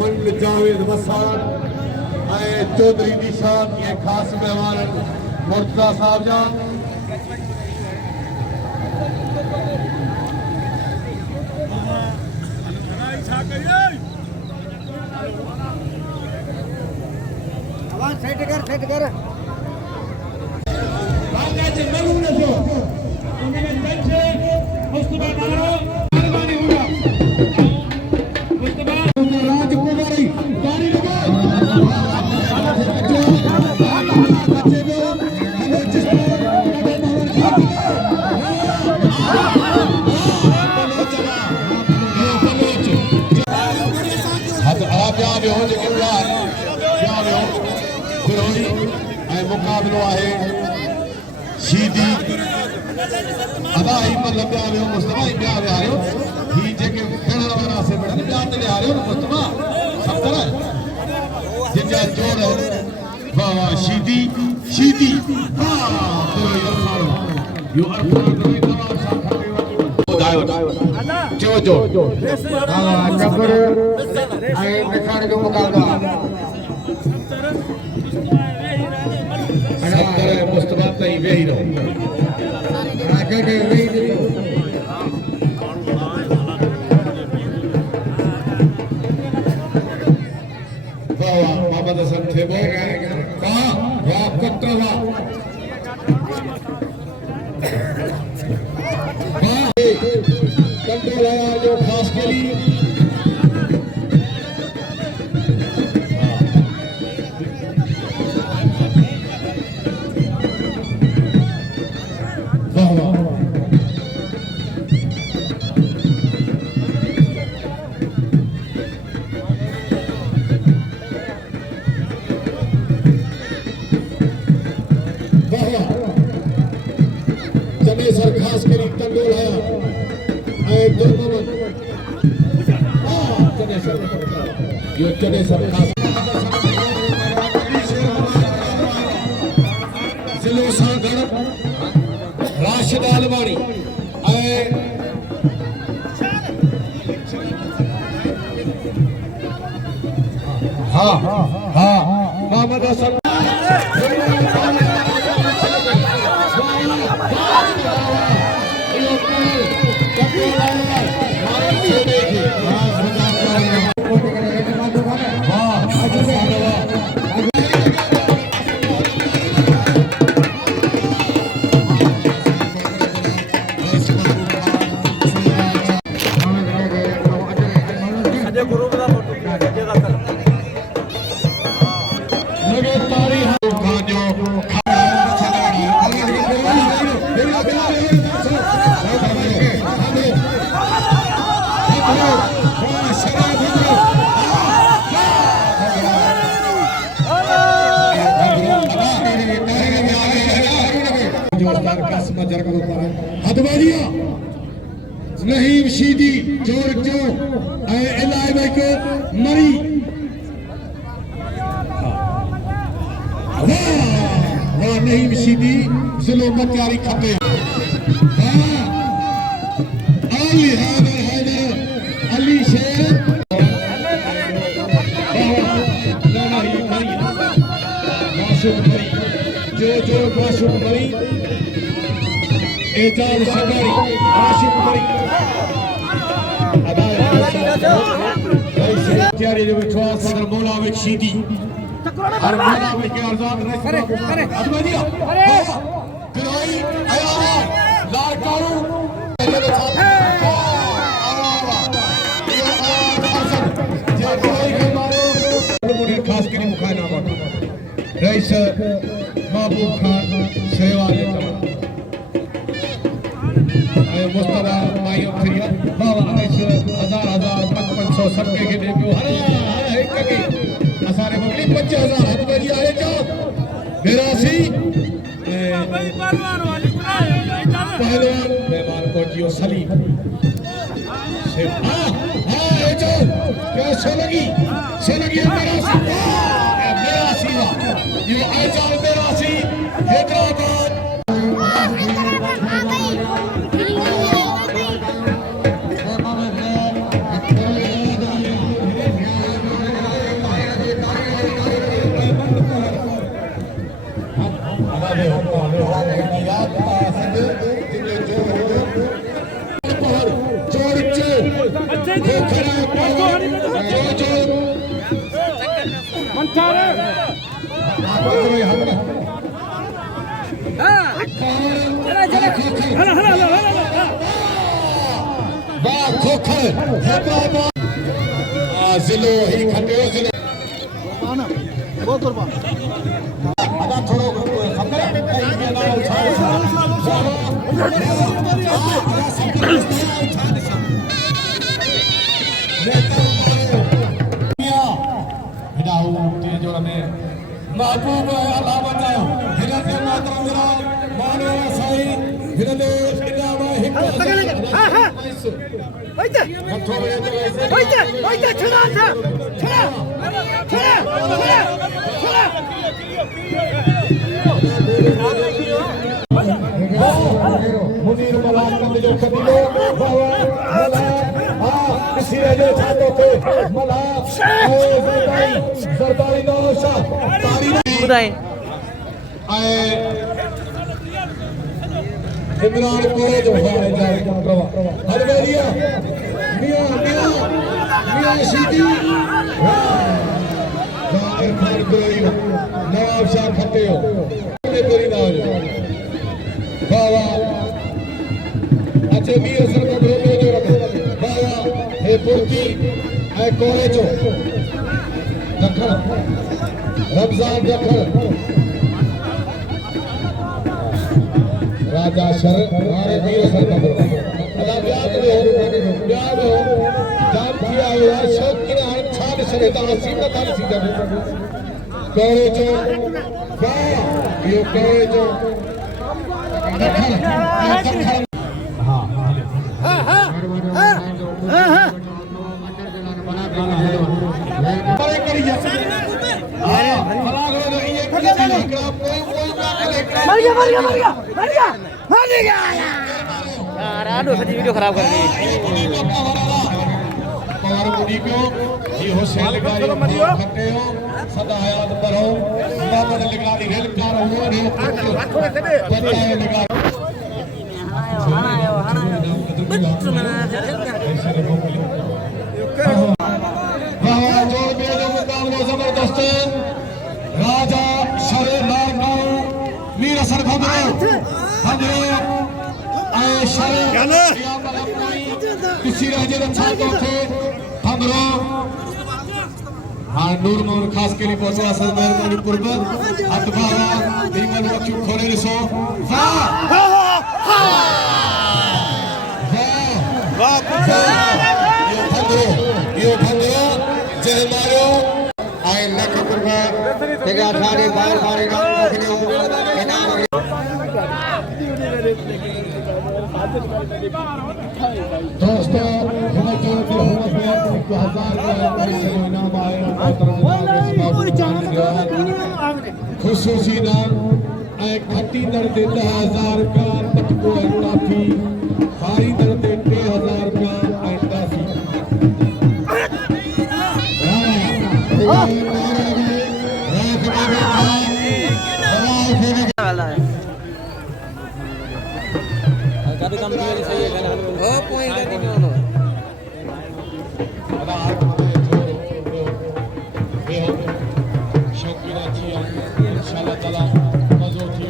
मंड जावेद वसार चौधरी निशान ये खास मेहमान मुर्तजा साहब जान सेट कर मुकाबलो है सीधी अदा ही मतलब प्या रहे हो मुस्तफा ही प्या रहे हो ही जेके खेलने वाला से बड़ा प्या ते ले आ रहे हो मुस्तफा सब तरह जिनका जोड़ है वाह वाह सीधी सीधी हां तो यो मारो यू आर प्रोग्राम करो दायो जो हां नंबर आए दिखाने जो मुकाबला मुस्तफा तई वेही रहो आगे के वेही वाह मोहम्मद हसन थे वो कहां वाह कत्तवा कंट्रोल आया जो खास के लिए सर खास करी तंडोल आया आए दो मोहम्मद चने सर यो चने सर खास जिलो सागर राशिद आलवानी आए हाँ हाँ मोहम्मद हसन नहीं सीधी जोर जो एलाई भाई को मरी वाह नहीं सीधी जिलो मत्यारी खपे अली हैदर अली शेर जो मासूम मरी एजाज सगारी आशिक मरी तैयारी जो बिठवा सदर मौला में सीधी हर मौला में के आजाद रहे करे अदमदिया फिरोई आया लाल कारू खास करी मुखाना बात रईस महबूब खान सहवाल मुस्तफा माइयो फिरिया बाबा रईस हजार 5500 सबके के दे हर एक के असारे बकली 25000 हद बजी आए जो 82 पहलवान मेहमान को जियो सलीम से हां ये जो कैसे लगी 82 ये आजाद 82 हैदराबाद जिलो ही खटियो जिलो बहुत कुर्बान अदा थोड़ो खबर कई ना महबूब अलामत हिरदे मातरम जरा मानो साई हिरदे इनामा हिक ओइते ओइते छड़ा मुनीर मलाम कंद जो खदीलो बावा मला किसी रजे छातो थे मला सरदारी नौशा तारी खुदाई आए इमरान कोरे जो है जाए प्रवा हर वेलिया मियां मियां मियां सीधी जाए फर कोई नवाब शाह खटे हो ने कोई ना हो बावा अच्छे मीर सर को भोगे जो रखे बावा हे पुरकी ए कोरे जो दखन रमजान दखन राजा शर हमारे वीर सर का अदा ब्याद हो जान किया हुआ शौक की ना छाड़ शरेता हसीब ना था सीधा कोरे जो बा यो कोरे जो दखन दखन हां बड़े करिए अरे फला गो ये कोई मर गया यार आडो सजी वीडियो खराब कर दी पवार मुड़ी को ये हुसैन गाड़ी खटे हो सदा हयात पर हो बाबा ने लगा दी रेल कार हो रे बताए लगा बाबा जो बेदो मुकाबले जबरदस्त राजा शरे लाल गांव वीर सर खबरो खबरो आए शरे किसी राजे का छातो थे खबरो हाँ नूर मोहन खास के लिए पहुंचा सर मेहरबानी कुर्बत अतबावा दीमन वक्यू खोले रिसो वाह वाह यो खबरो जय मारो आए लख कुर्बत तेरे अठारे बाहर बाहर नाम रखने हो इनाम दोस्तों हिमाचल के हुकूमत में 1000 का इनाम आया खुसूसी नाम एक खट्टी दर दे 10,000 का तकबो काफी भारी दर दे 3000 का अंदाजी कभी कम दिया सही है ओ पॉइंट का नहीं हो शौकीना जी इंशाल्लाह ताला मजो थी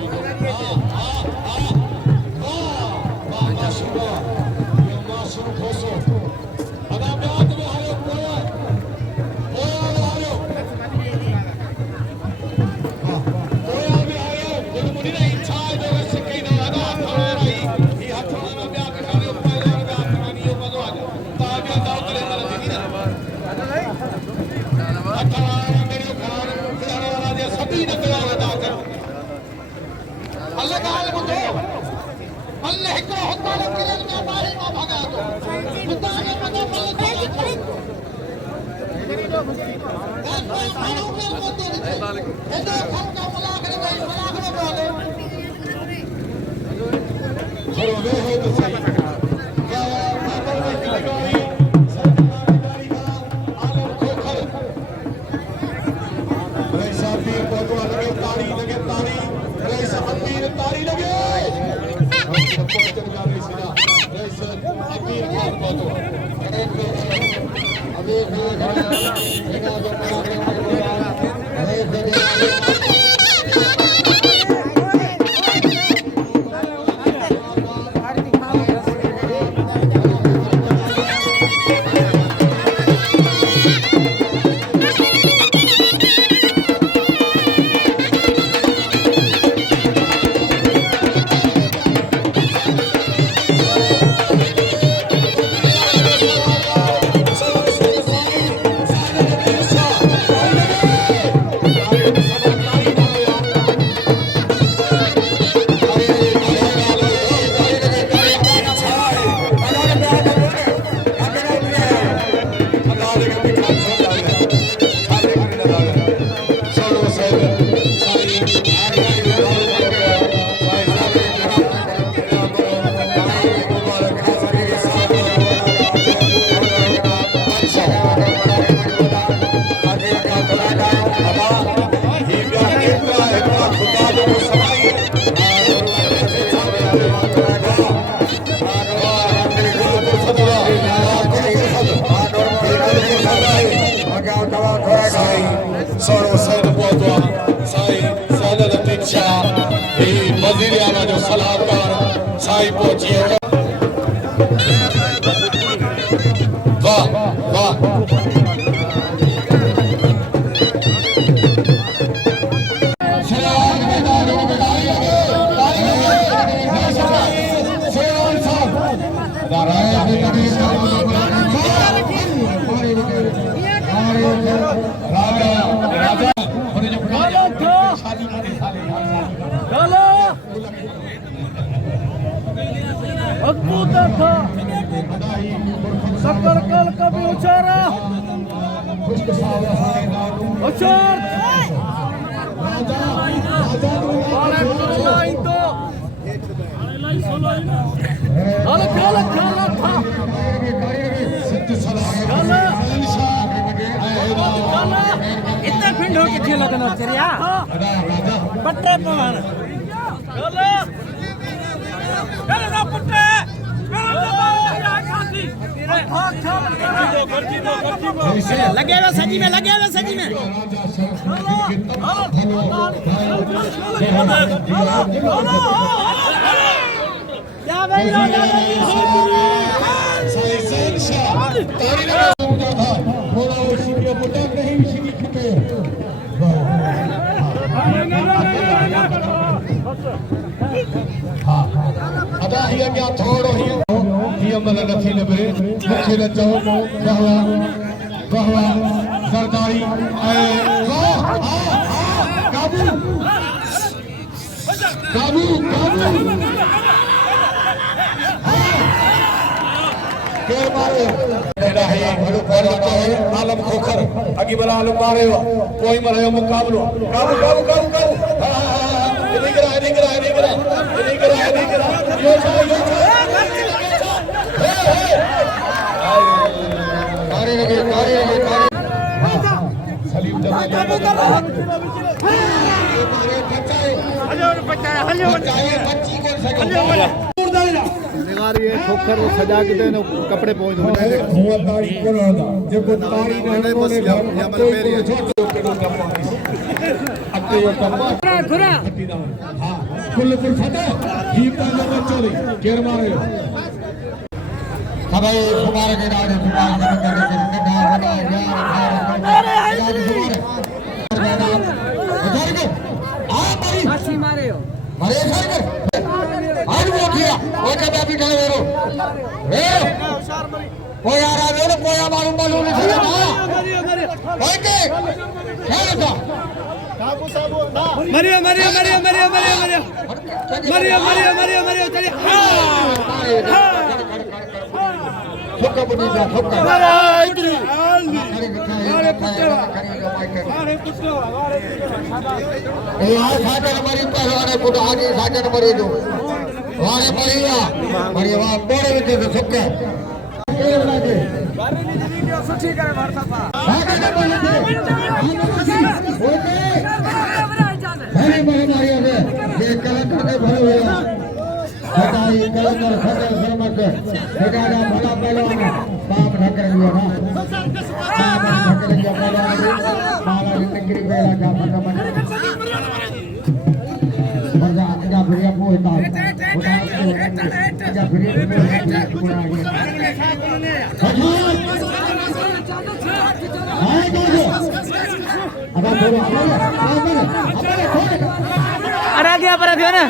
माशाल्लाह ये मासूम खोसो अदा ब्याद में हारो कोया हारो कोया भी हारो ये मुड़ी नहीं इच्छा है जो सिक्के ना अदा रही ये हाथ में ब्याद खाने ऊपर ब्याद खानी ये मजो आ जाए ताबिया दाव करे वाला नहीं ना सभी ने कया अदा कर अल्लाह का हाल बुझो अल्लाह को होता है कि ना मारे ना भागा तो खुदा ने मदद कर चलो वे हो तो सही क्या माता ने लगाई सरकारी गाड़ी का आलम खोखर भाई साहब पहुंचने जा रही सीधा रेस अमीर खान को अमीर सोनो सैद बोतवा साई सादत तिच्छा ही वजीर आला जो सलाहकार साई पहुंची वाह वाह सकल कभी उचारा उचार इतना फिंड हो किथे लगना चरिया पट्टे पवन ना पट्टे लगे हुए सजी में क्या भाई अदा ही क्या थोड़ो ही अमल नथी लबे मुखे न चओ बहवा बहवा सरदारी काबू काबू काबू केर मारे एडा है बड़ो बड़ो तो आलम खोखर अगी बला आलम मारे कोई मरे मुकाबलो काबू काबू काबू काबू निकरा यो सलीम ठोकर सजा के देने कपड़े पहुंच कुल फटा ही चोरी केर मारे हवाई फुमार के डाले फुमार के मारे हो मरे आज वो किया वो जब अभी कहे रो वो यार आ रो कोया मालूम नहीं था कोई के क्या था मरियो चलिए फुक्का बनी जा फुक्का ए आ साजन मरी पहले पुट आगे साजन मरी दो वारे मरिया मरिया बोरे विच फुक्का वीडियो सुठी करे वार्ता पा भरे मारिया ये कलंक के भरे हुए भाई कलंदर फटे सरमत बेचारा भला पहलवान बाप ढकर गया ना बाप ढकर गया पहलवान माला नगरी बेला का फटमन बजा जा फिर पोता उठा जा फिर पूरा गया हां गो अबे बोलो अरे गया पर दिया ना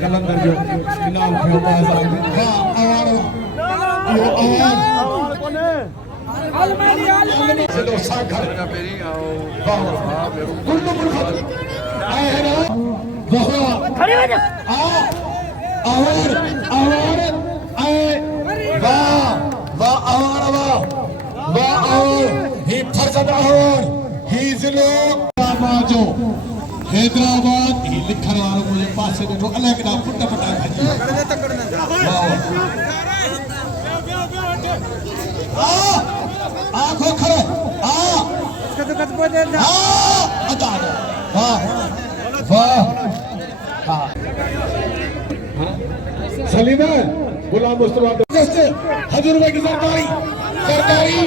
कलंदर जो इनाम खेलता है चलो सागर हैदराबाद ही लिखण वारो मुझे पासे ॾिठो अलाए केॾा फुट फटा खजी आखो खड़े सलीम गुलाम मुस्तफा हजूर भाई की सरकारी सरकारी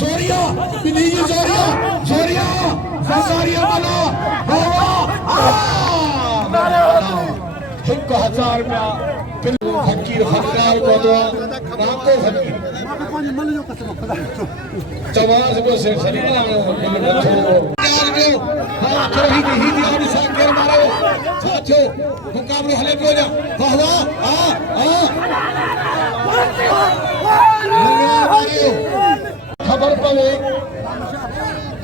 जोरिया बिलीजी जोरिया मना 1000 रुपया फकीर फकरार को दुआ नाको फकीर चवास को से सलीमा साथियों मुकाबलो हले पियो जा खबर पवे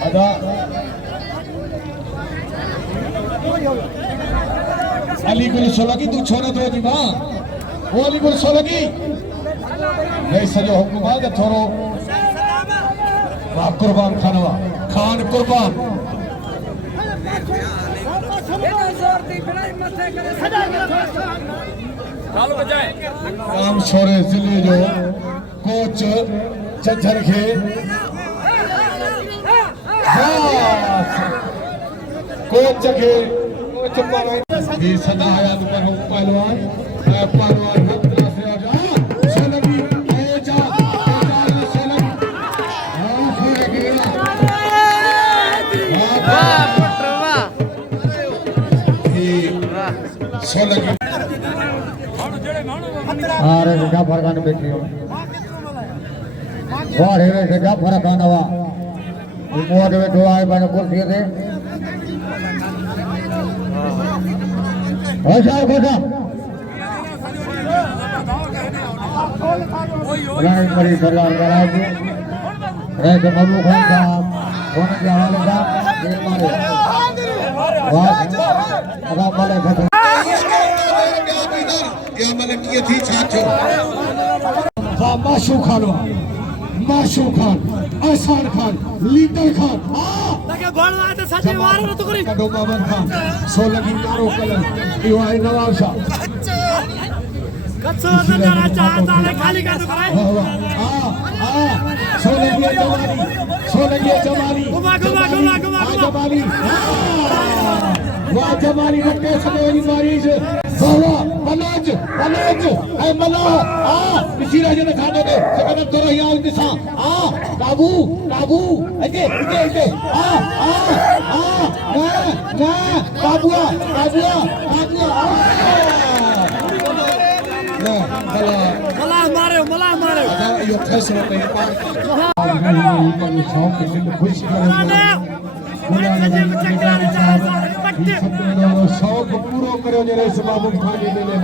अदा अली गुल सोलगी तू छोड़ दो दी मां वो अली गुल सोलगी नहीं सजो हुक्म आ थोरो वाह कुर्बान खान कुर्बान राम छोरे जिले जो कोच चंचर खे कोच पावे ये सदा याद करो पहलवान हत्या से आ जा सोलगी ए जा सोलगी वाह पुत्रवा सोलगी आरे जाफर खान बैठी हो और हे से जाफर खान वा मोद बैठो आए बने कुर्सी से अच्छा राय मरी सरदार महाराज राय के मबू खान साहब होने के हवाले का जेल मारे वाह अगा मारे खत्म या मैंने किए थी छाछो वाह माशू खान एहसान खान लीडर खान लगे भणवा तो सच्चे वार न तो करी कदो बाबर खान सोलगी कारो कलर यो है नवाब शाह कच्चो नजरा चाहता है खाली का तो कराए सोलगी जमाली घुमा जमाली वाह जमाली रखे सने मरीज वाह मनोज ए मनो किसी राजे ने खाने दे सकन तो रहिया दिशा काबू इते ना काबुआ मला मारे यो फैसला नहीं खुश शौक पूरो करो जरे बाबू खाने देने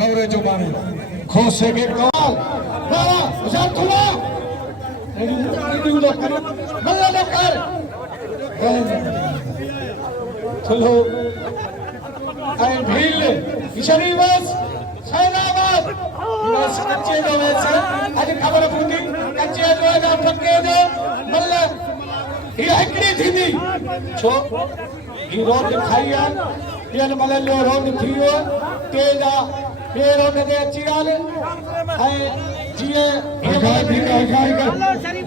कवरेज मारो खोसे के कॉल चलो भील शरीवस सैनाबाद बस कच्चे जो वैसे आज खबर पूरी कच्चे जो है ना पक्के जो मतलब ये हिकड़ी थी दी छो ये रोड खाई है ये मतलब लो रोड थी हो तेजा ये रोड के अच्छी गाल है जिए ये बात भी का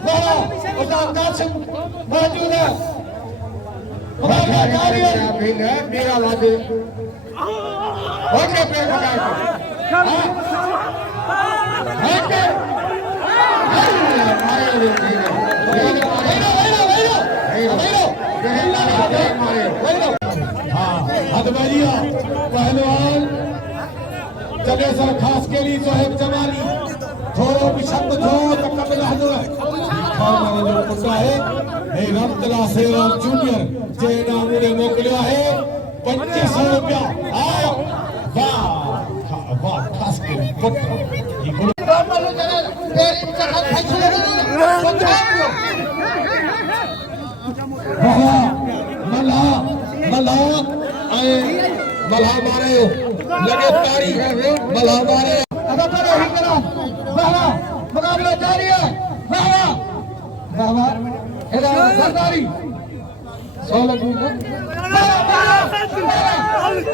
वाह उस्ताद कासिम मौजूद है मेरा वादे ओके पे पहलवान चले सर खास के लिए सोहेब जमाली थोड़ो भी शब्द थो तो कब रहदो है हे रमतला सेराम जूनियर जे नामूने मोकलियो है 2500 रुपया आओ वाह वाह खास के पुत्र ये मल्हा आए मल्हा मारे लगे ताड़ी मल्हा मारे अब पर ही करा वाह मुकाबला जारी है वाह वाह इधर सरदारी 100 लगू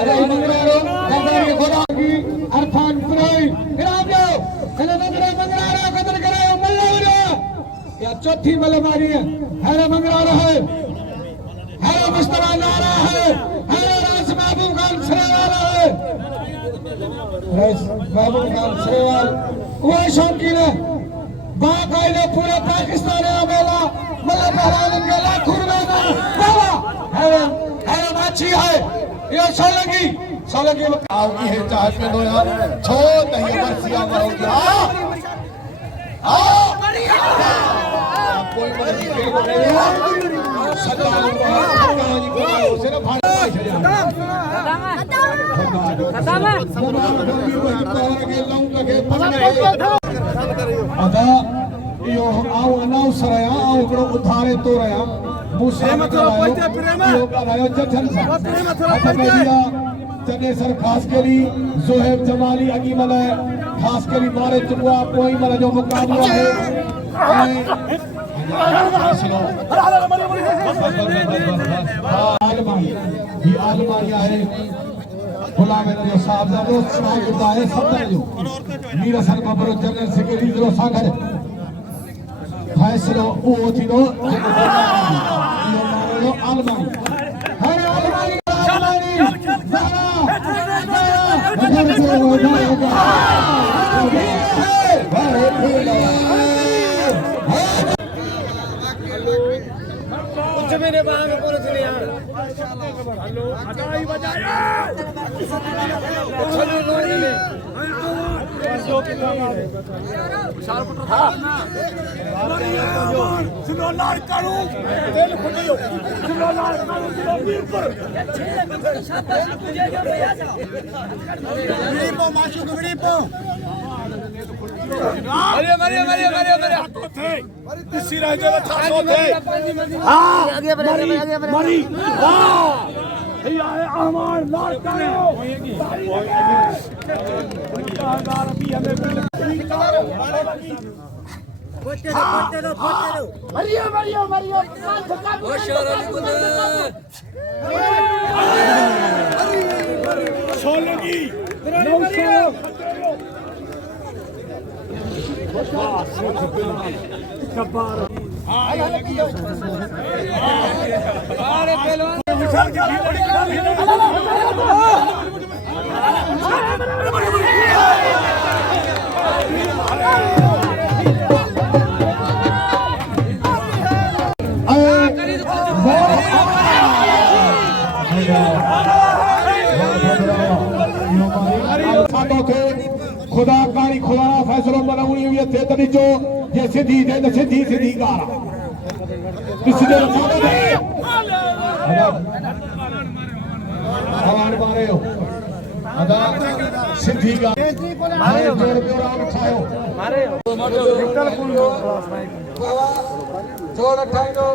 अरे मंगरारो सरदारी खुदा की अरफान पुराई इनाम दो चलो मंगरारो कदर करे मल्ला या चौथी मल मारी है मंगरारो है मुस्तफा नारा है रास महबूब खान सरेवाल है रास महबूब खान सरेवाल वो शौकीन है बाकायदा पूरे पाकिस्तान में मेला मतलब बहरान के लाखों रुपए का बाबा है अच्छी है ये सोलंगी आओगी है चाहत में दो यार छोड़ नहीं बरसिया मरोगी आओ कोई मर्जी सदा जी को से ना भाड़ा अदा यो आओ अनाउंसर आया आओ करो उधारे तो रहा मुसे मतलब पहुंचे प्रेम यो करायो जठन सा चने सर खास करी जोहेब जमाली अगी मले खास करी मारे चुआ कोई मले जो मुकाबला है आलमारी है गुलाम जो साहब जो सुनाई देता है सब जो मीरा सन बबरो जनरल सेक्रेटरी जो सागर फैसलो ओ थी दो आलमारी हर आलमारी कुछ भी नहीं बाहर पूरे चले यार हेलो हटाई बजाया चलो लोने में जो के विशाल पुत्र था ना सुनो लाल करू तेल खुदियो सुनो लाल करू सुनो वीर पर वीरपो माशू वीरपो अरे तो थे इसी राजा का थासो थे हां आगे बढ़ मरी हां भैया है हमार लाल करो अभी हमें फोटे दो मरियो सोलगी खुदा कारी खुदा फैसलो बनाउणी हुई थे तॾहिं चो ये सिधी थे तो सिधी गारा किसी ने रखा थे हवान मारे हो अदा सिद्धी का मारे जोर पे राउंड खायो जोड़ अठाई दो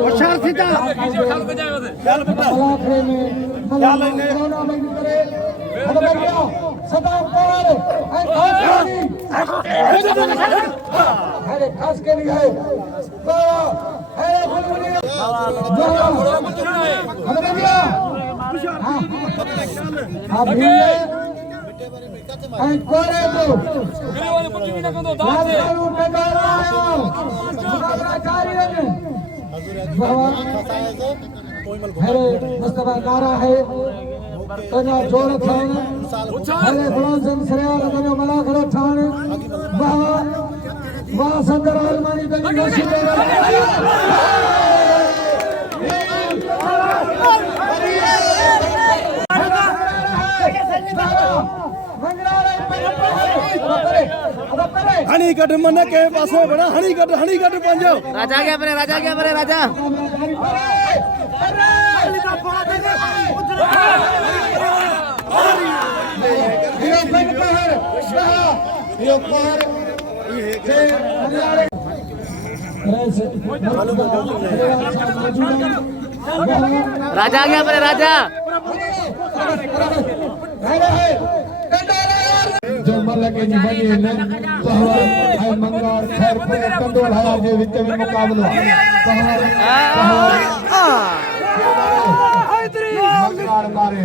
होशियार थी जा चल बेटा खास के लिए मुस्तफा नारा है जोड़ हरे बुलंद श्रेया मला खड़ो ठाण वाह संदर अलमानी हनी कट मन के पासो बड़ा हनी कट पंजो राजा क्या परे राजा राजा क्या परे राजा जो मल के जी बनी ने पहवार है मंगार खैर पे कंडोल हया जे विच में मुकाबलो मंगार मारे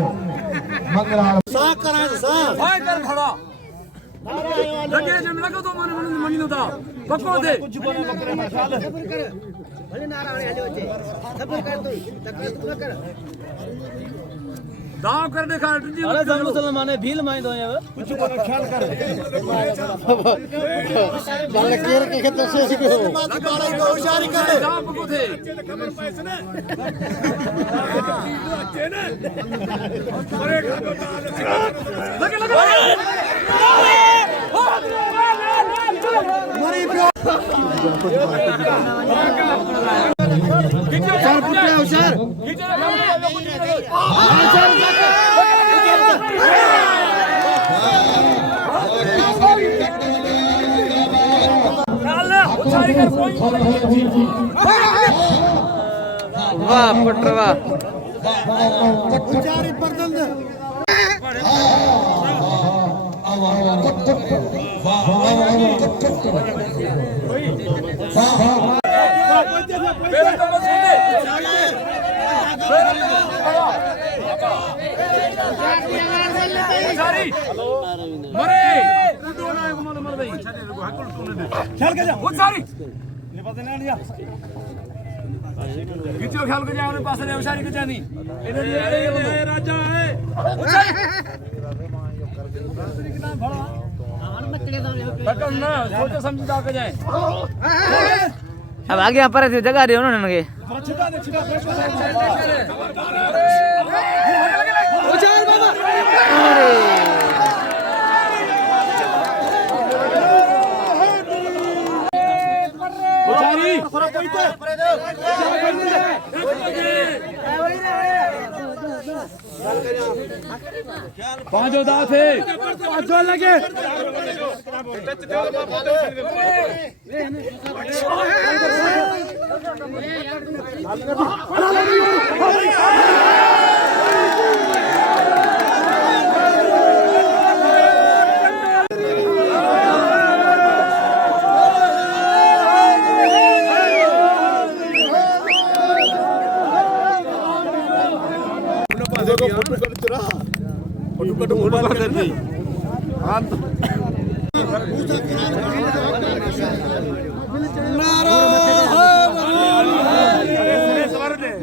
मंगरार सा करा सा भाई कर खड़ा लगे जन लगो तो मन मनी नो दा पक्को दे कुछ बने बकरे में ख्याल भले नारा वाले हले होचे सबर कर तू तकलीफ तू कर दाव कर देखा अरे जन मुसलमान ने भील माई दो ये कुछ बने ख्याल कर चल केर के तो से को बाड़ा को होशियारी कर दाव पक्को थे अरे लगे चार पुत्र होशियार वाह पुत्र वाह चार पर्दन ख्याल को जाओ पास उशारी को जानी राजा है सोचे समझदार के जाए अब आगे यहाँ पर जगह रही हो ना उनके पांचों दांत थे पांचों लगे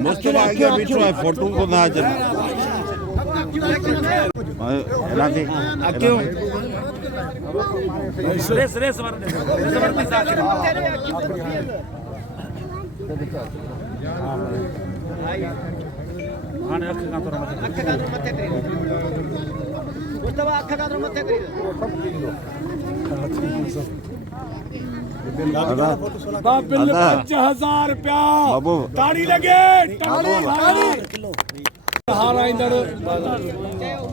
मस्त आगे बीच में फोटो को ना जन लाते क्यों रेस वर बिल 5000 रुपया ताड़ी लगे ताड़ी हार आइंदड़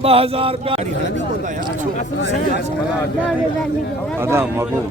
2000 रुपया अदा मबू